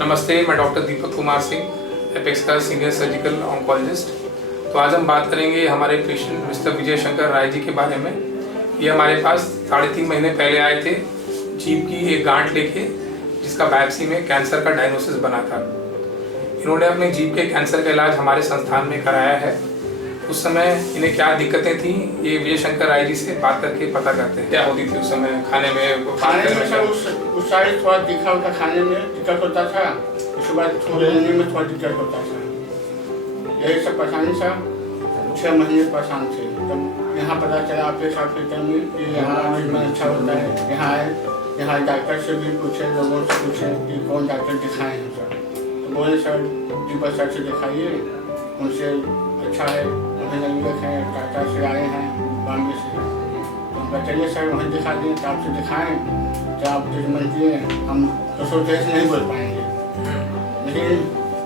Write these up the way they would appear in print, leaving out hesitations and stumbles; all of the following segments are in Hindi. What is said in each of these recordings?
नमस्ते, मैं डॉक्टर दीपक कुमार सिंह, एपेक्स का सीनियर सर्जिकल ऑन्कोलॉजिस्ट। तो आज हम बात करेंगे हमारे पेशेंट मिस्टर विजय शंकर राय जी के बारे में। ये हमारे पास 3.5 महीने पहले आए थे जीभ की एक गांठ लेके, जिसका बायोप्सी में कैंसर का डायग्नोसिस बना था। इन्होंने अपने जीभ के कैंसर का इलाज हमारे संस्थान में कराया है। उस समय इन्हें क्या दिक्कतें थी, ये विजय शंकर राय जी से बात करके पता करते हैं। क्या होती थी उस समय खाने में? उस साइड थोड़ा तीखा होता, खाने में दिक्कत होता था। उसके बाद थोड़े लेने में थोड़ा दिक्कत होता था। यही सब परेशानी था। 6 महीने परेशान थे। तब यहाँ पता चला आपके हॉस्पिटल में कि यहाँ ट्रीटमेंट अच्छा होता है। यहाँ आए, यहाँ डॉक्टर से भी पूछे, लोगों से पूछे कि कौन डॉक्टर दिखाए हैं सर। तो बोले सर दीपक सर से दिखाइए, उनसे अच्छा है। टाटा से आए हैं, बॉम्बे से। तो उनका चलिए सर वहीं दिखा दें। तो आपसे दिखाएँ तो आप ट्रीटमेंट किए। हम तो सोचते हैं नहीं बोल पाएंगे, लेकिन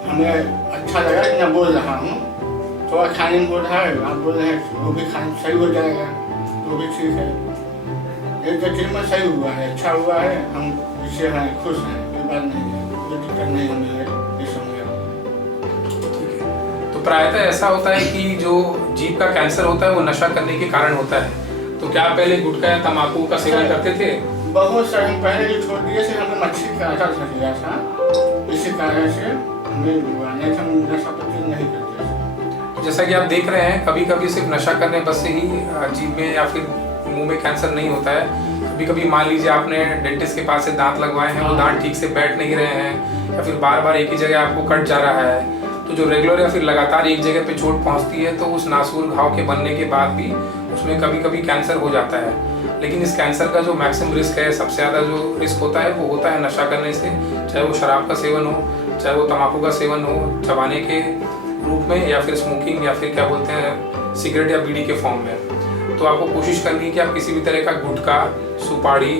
हमें अच्छा लगा कि मैं बोल रहा हूँ। थोड़ा खाने में बोल रहा है, आप बोल रहे हैं वो भी खाने सही हो जाएगा, वो भी ठीक है। एक तो ट्रीटमेंट सही हुआ है, अच्छा हुआ है। हम इससे हैं, खुश हैं, कोई बात नहीं है, कोई दिक्कत नहीं हमें इस समय। प्रायतः ऐसा होता है कि जो जीभ का कैंसर होता है वो नशा करने के कारण होता है। तो क्या आप पहले गुटखा या तंबाकू का सेवन करते थे? बहुत सारे हम पहले जो छोड़ दिए थे, हमें मच्छी का आटा था। इसी कारण से हमें नशा पत्ती नहीं करते थे। जैसा कि आप देख रहे हैं, कभी कभी सिर्फ नशा करने बस से ही जीभ में या फिर मुंह में कैंसर नहीं होता है। कभी कभी मान लीजिए आपने डेंटिस्ट के पास से दांत लगवाए हैं, वो दांत ठीक से बैठ नहीं रहे हैं, या फिर बार बार एक ही जगह आपको कट जा रहा है। तो जो रेगुलर या फिर लगातार एक जगह पे चोट पहुंचती है, तो उस नासूर घाव के बनने के बाद भी उसमें कभी कभी कैंसर हो जाता है। लेकिन इस कैंसर का जो मैक्सिमम रिस्क है, सबसे ज़्यादा जो रिस्क होता है वो होता है नशा करने से। चाहे वो शराब का सेवन हो, चाहे वो तम्बाकू का सेवन हो चबाने के रूप में, या फिर स्मोकिंग, या फिर क्या बोलते हैं सिगरेट या बीड़ी के फॉर्म में। तो आपको कोशिश करनी है कि आप किसी भी तरह का गुटखा, सुपारी,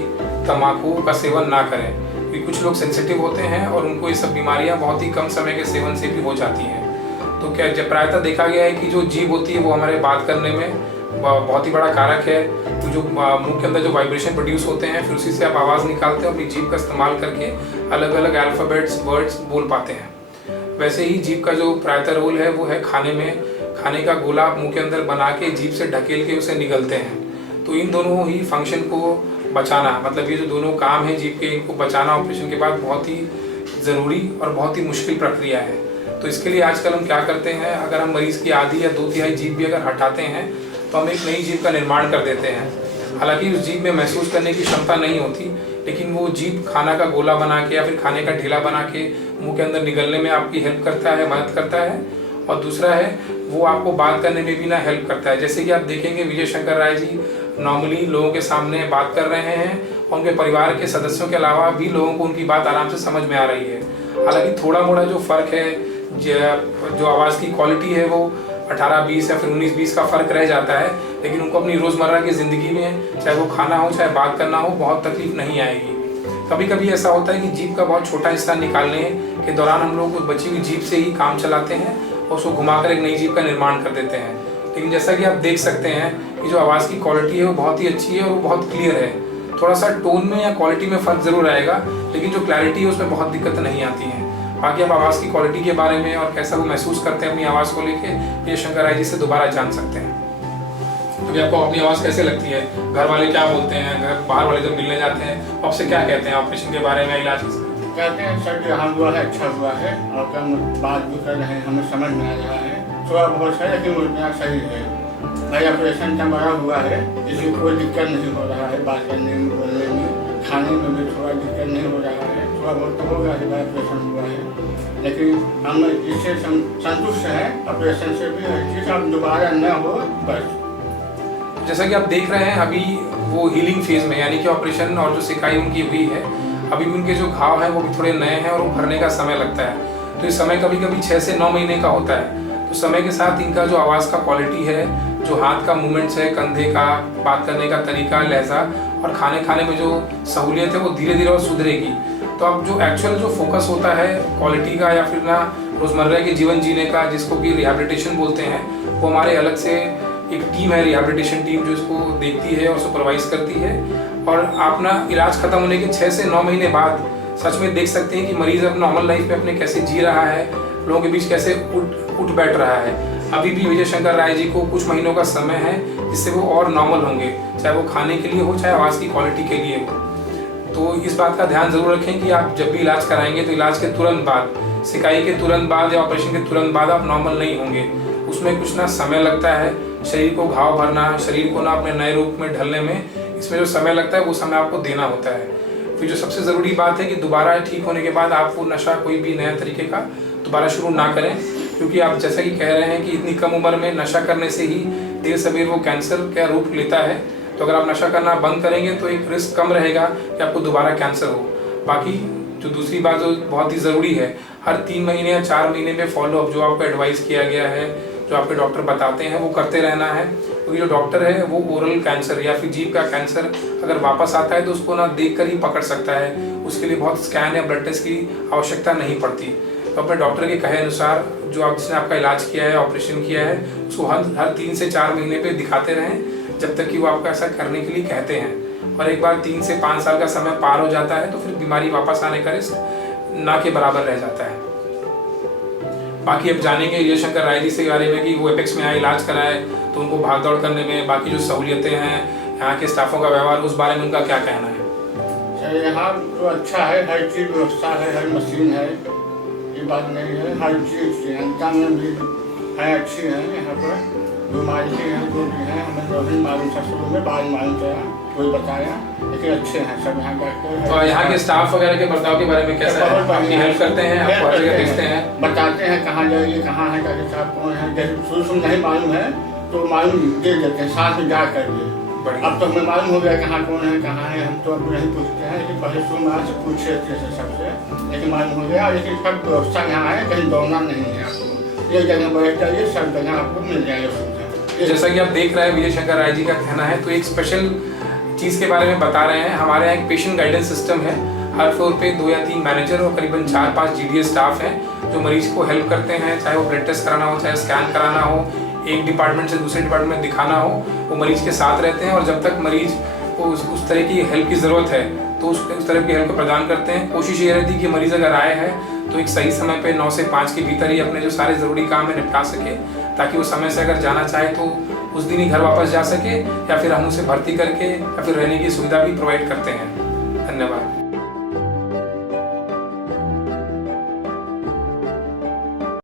तम्बाकू का सेवन ना करें। कुछ लोग सेंसिटिव होते हैं और उनको ये सब बीमारियां बहुत ही कम समय के सेवन से भी हो जाती हैं। तो क्या प्रायतः देखा गया है कि जो जीभ होती है वो हमारे बात करने में बहुत ही बड़ा कारक है। तो जो मुंह के अंदर जो वाइब्रेशन प्रोड्यूस होते हैं, फिर उसी से आप आवाज़ निकालते हैं, अपनी जीभ का इस्तेमाल करके अलग अलग अल्फ़ाबेट्स, वर्ड्स बोल पाते हैं। वैसे ही जीभ का जो प्रायतः रोल है वो है खाने में। खाने का गोला मुँह के अंदर बना के जीभ से ढकेल के उसे निगलते हैं। तो इन दोनों ही फंक्शन को बचाना, मतलब ये जो दोनों काम है जीभ के, इनको बचाना ऑपरेशन के बाद बहुत ही ज़रूरी और बहुत ही मुश्किल प्रक्रिया है। तो इसके लिए आजकल हम क्या करते हैं, अगर हम मरीज़ की आधी या 2/3 जीभ भी अगर हटाते हैं तो हम एक नई जीभ का निर्माण कर देते हैं। हालांकि उस जीभ में महसूस करने की क्षमता नहीं होती, लेकिन वो जीभ खाना का गोला बना के या फिर खाने का ढेला बना के मुँह के अंदर निगलने में आपकी हेल्प करता है, मदद करता है। और दूसरा है वो आपको बात करने में भी ना हेल्प करता है। जैसे कि आप देखेंगे विजय शंकर राय जी नॉर्मली लोगों के सामने बात कर रहे हैं और उनके परिवार के सदस्यों के अलावा भी लोगों को उनकी बात आराम से समझ में आ रही है। हालांकि थोड़ा मोड़ा जो फ़र्क है, जो आवाज़ की क्वालिटी है वो 18-20 या फिर 19-20 का फ़र्क रह जाता है, लेकिन उनको अपनी रोज़मर्रा की ज़िंदगी में चाहे वो खाना हो चाहे बात करना हो बहुत तकलीफ नहीं आएगी। कभी कभी ऐसा होता है कि जीभ का बहुत छोटा हिस्सा निकालने के दौरान हम लोग उस बची हुई जीभ से ही काम चलाते हैं और उसको घुमाकर एक नई जीभ का निर्माण कर देते हैं। लेकिन जैसा कि आप देख सकते हैं कि जो आवाज़ की क्वालिटी है वो बहुत ही अच्छी है और वो बहुत क्लियर है। थोड़ा सा टोन में या क्वालिटी में फ़र्क ज़रूर आएगा, लेकिन जो क्लैरिटी है उसमें बहुत दिक्कत नहीं आती है। बाकी आप आवाज़ की क्वालिटी के बारे में और कैसा वो महसूस करते हैं अपनी आवाज़ को लेके, विजय शंकर राय जी से दोबारा जान सकते हैं। तो आपको अपनी आवाज़ कैसे लगती है? घर वाले क्या बोलते हैं? घर बाहर वाले जब मिलने जाते हैं आपसे क्या कहते हैं ऑपरेशन के बारे में, इलाज? कहते हैं सर जो हम हुआ है अच्छा हुआ है, और कम बात भी कर रहे हैं, हमें समझ में आ रहा है थोड़ा बहुत है, लेकिन उतना सही है। भाई ऑपरेशन का बड़ा हुआ है, इसमें कोई दिक्कत नहीं हो रहा है, बात करने में, बोलने में, खाने में भी थोड़ा दिक्कत नहीं हो रहा है। थोड़ा बहुत तो होगा कि ऑपरेशन हुआ है, लेकिन हम इससे संतुष्ट हैं। ऑपरेशन से भी है चीज़ अब दोबारा न हो बस। जैसा कि आप देख रहे हैं अभी वो हीलिंग फेज में, यानी कि ऑपरेशन और जो सिकाई उनकी हुई है, अभी भी उनके जो घाव हैं वो भी थोड़े नए हैं और वो भरने का समय लगता है। तो इस समय कभी कभी 6 से 9 महीने का होता है। तो समय के साथ इनका जो आवाज़ का क्वालिटी है, जो हाथ का मूवमेंट्स है, कंधे का, बात करने का तरीका, लहजा और खाने में जो सहूलियत है वो धीरे धीरे और सुधरेगी। तो अब जो एक्चुअल जो फोकस होता है क्वालिटी का या फिर ना रोज़मर्रा के जीवन जीने का, जिसको कि रिहैबिलिटेशन बोलते हैं, वो हमारे अलग से एक टीम है, रिहैबिलिटेशन टीम, जो इसको देखती है और सुपरवाइज करती है। और आप ना इलाज खत्म होने के 6 से 9 महीने बाद सच में देख सकते हैं कि मरीज़ अब नॉर्मल लाइफ में अपने कैसे जी रहा है, लोगों के बीच कैसे उठ बैठ रहा है। अभी भी विजय शंकर राय जी को कुछ महीनों का समय है जिससे वो और नॉर्मल होंगे, चाहे वो खाने के लिए हो, चाहे आवाज़ की क्वालिटी के लिए हो। तो इस बात का ध्यान ज़रूर रखें कि आप जब भी इलाज कराएंगे तो इलाज के तुरंत बाद, सिकाई के तुरंत बाद या ऑपरेशन के तुरंत बाद आप नॉर्मल नहीं होंगे। उसमें कुछ ना समय लगता है, शरीर को घाव भरना, शरीर को ना अपने नए रूप में ढलने में, इसमें जो समय लगता है वो समय आपको देना होता है। फिर जो सबसे ज़रूरी बात है कि दोबारा ठीक होने के बाद आप वो नशा कोई भी नया तरीके का दोबारा शुरू ना करें, क्योंकि आप जैसा कि कह रहे हैं कि इतनी कम उम्र में नशा करने से ही देर सवेर वो कैंसर का रूप लेता है। तो अगर आप नशा करना बंद करेंगे तो एक रिस्क कम रहेगा कि आपको दोबारा कैंसर हो। बाकी जो दूसरी बात जो बहुत ही ज़रूरी है, हर 3 महीने या 4 महीने में फॉलोअप जो आपको एडवाइस किया गया है, जो आपके डॉक्टर बताते हैं, वो करते रहना है। क्योंकि जो डॉक्टर है वो ओरल कैंसर या फिर जीभ का कैंसर अगर वापस आता है तो उसको ना देख कर ही पकड़ सकता है, उसके लिए बहुत स्कैन या ब्लड टेस्ट की आवश्यकता नहीं पड़ती। तो अपने डॉक्टर के कहे अनुसार जो जिसने आपका इलाज किया है, ऑपरेशन किया है, उसको हर 3 से 4 महीने पे दिखाते रहें, जब तक कि वो आपको ऐसा करने के लिए कहते हैं। और एक बार 3 से 5 साल का समय पार हो जाता है तो फिर बीमारी वापस आने का रिस्क ना के बराबर रह जाता है। बाकी अब जानेंगे विजय शंकर राय जी के बारे में कि वो एपेक्स में आए, इलाज कराए, तो उनको भाग दौड़ करने में बाकी जो सहूलियतें हैं, यहाँ के स्टाफों का व्यवहार, उस बारे में उनका क्या कहना है। यहाँ तो अच्छा है, हर चीज़ व्यवस्था है, हर मशीन है, ये बात नहीं है। हर चीज़ जनता में भी है, अच्छी है। यहाँ पर जो मालिक हैं, जो भी हैं, हमें जो भी मालूम था, शुरू में बाद मालूम चला, कोई बताया, लेकिन अच्छे हैं सब यहाँ का। तो यहाँ के स्टाफ वगैरह के बर्ताव के बारे में कैसा है? आपकी हेल्प करते हैं, आपको हर जगह देखते हैं, बताते हैं कहाँ जाइए, कहाँ है, क्या साहब कौन है। जैसे शुरू नहीं मालूम है तो मालूम दे देते हैं, साथ में जा कर दिए। अब तो हमें मालूम हो गया कहाँ कौन है, कहाँ है। हम तो अब नहीं पूछते हैं, लेकिन पहले शुरू में से पूछे अच्छे से सबसे, लेकिन मालूम हो गया। लेकिन सब व्यवस्था यहाँ है, कहीं दौड़ना नहीं है आपको, एक जगह बैठ जाइए, सब जगह आपको मिल जाएगा। जैसा कि आप देख रहे हैं विजय शंकर राय जी का कहना है, तो एक स्पेशल चीज़ के बारे में बता रहे हैं। हमारे यहाँ एक पेशेंट गाइडेंस सिस्टम है, हर फ्लोर पे 2 या 3 मैनेजर और करीबन 4-5 GDS स्टाफ हैं जो मरीज को हेल्प करते हैं, चाहे वो ब्लड टेस्ट कराना हो, चाहे स्कैन कराना हो, एक डिपार्टमेंट से दूसरे डिपार्टमेंट में दिखाना हो, वो मरीज के साथ रहते हैं। और जब तक मरीज को उस तरह की हेल्प की ज़रूरत है तो उस तरह की हेल्प प्रदान करते हैं। कोशिश ये रहती है कि मरीज़ अगर आए हैं तो एक सही समय पे 9 से 5 के भीतर ही अपने जो सारे ज़रूरी काम है निपटा सके, ताकि वो समय से अगर जाना चाहे तो उस दिन ही घर वापस जा सके, या फिर हम उसे भर्ती करके या फिर रहने की सुविधा भी प्रोवाइड करते हैं। धन्यवाद।